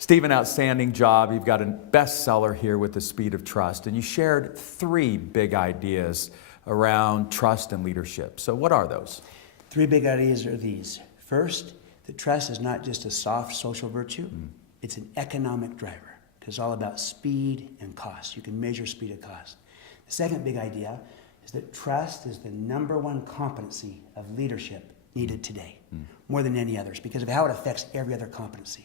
Stephen, outstanding job. You've got a bestseller here with The Speed of Trust, and you shared 3 big ideas around trust and leadership. So what are those? 3 big ideas are these. First, that trust is not just a soft social virtue, it's an economic driver, because it's all about speed and cost. You can measure speed and cost. The second big idea is that trust is the #1 competency of leadership needed today, more than any others, because of how it affects every other competency.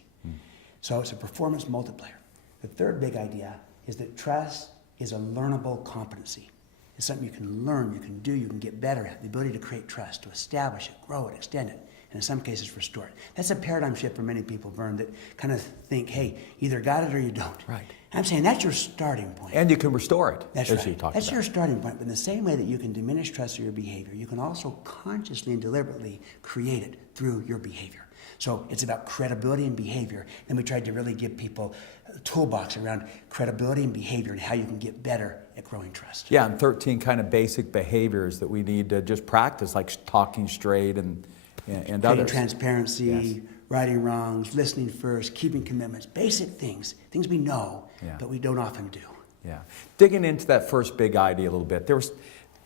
So it's a performance multiplier. The third big idea is that trust is a learnable competency. It's something you can learn, you can do, you can get better at, the ability to create trust, to establish it, grow it, extend it, and in some cases restore it. That's a paradigm shift for many people, Vern, that kind of think, hey, either got it or you don't. Right. I'm saying that's your starting point. And you can restore it, That's as right. you talked That's about. your starting point. But in the same way that you can diminish trust through your behavior, you can also consciously and deliberately create it through your behavior. So it's about credibility and behavior. And we tried to really give people a toolbox around credibility and behavior and how you can get better at growing trust. Yeah, and 13 kind of basic behaviors that we need to just practice, like talking straight and Creating others. transparency, Yes. righting wrongs, listening first, keeping commitments, basic things we know, Yeah. but we don't often do. Yeah. Digging into that first big idea a little bit, there was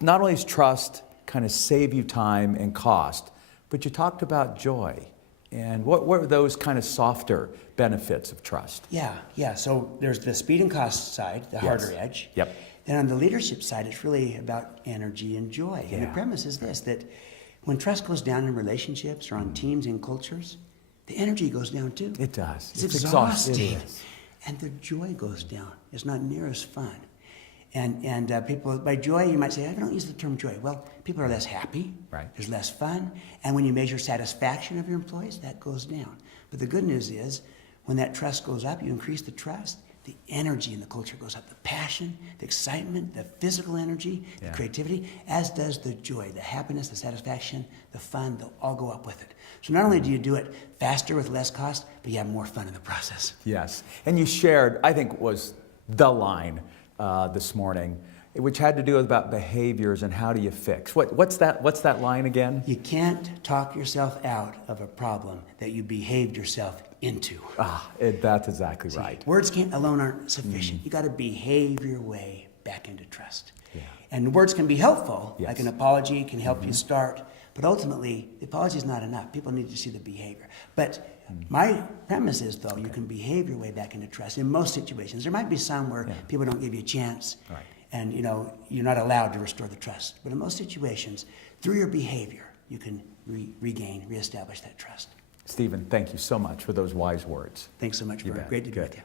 not only does trust kind of save you time and cost, but you talked about joy. And what were those kind of softer benefits of trust? Yeah. So there's the speed and cost side, the harder edge. Yep. Then on the leadership side, it's really about energy and joy. And the Yeah. premise is this, that when trust goes down in relationships or on teams and cultures, the energy goes down too. It does. It's exhausting. exhausting. It is. And the joy goes down. It's not near as fun. And people, by joy, you might say, I don't use the term joy. Well, people are less happy. Right. There's less fun. And when you measure satisfaction of your employees, that goes down. But the good news is, when that trust goes up, you increase the trust, the energy in the culture goes up. The passion, the excitement, the physical energy, Yeah. the creativity, as does the joy, the happiness, the satisfaction, the fun, they'll all go up with it. So not only do you do it faster with less cost, but you have more fun in the process. Yes. And you shared, I think was the line this morning, which had to do with about behaviors and how do you fix. What's that line again? You can't talk yourself out of a problem that you behaved yourself into. That's exactly right. Words alone aren't sufficient. You got to behave your way back into trust. Yeah. And words can be helpful, Yes. like an apology can help you start, but ultimately, the apology is not enough. People need to see the behavior. But my premise is, though, you can behave your way back into trust in most situations. There might be some where people don't give you a chance, Right. and you're not allowed to restore the trust. But in most situations, through your behavior, you can reestablish that trust. Stephen, thank you so much for those wise words. Thanks so much, You Vern. bet. Great to be Good. with you.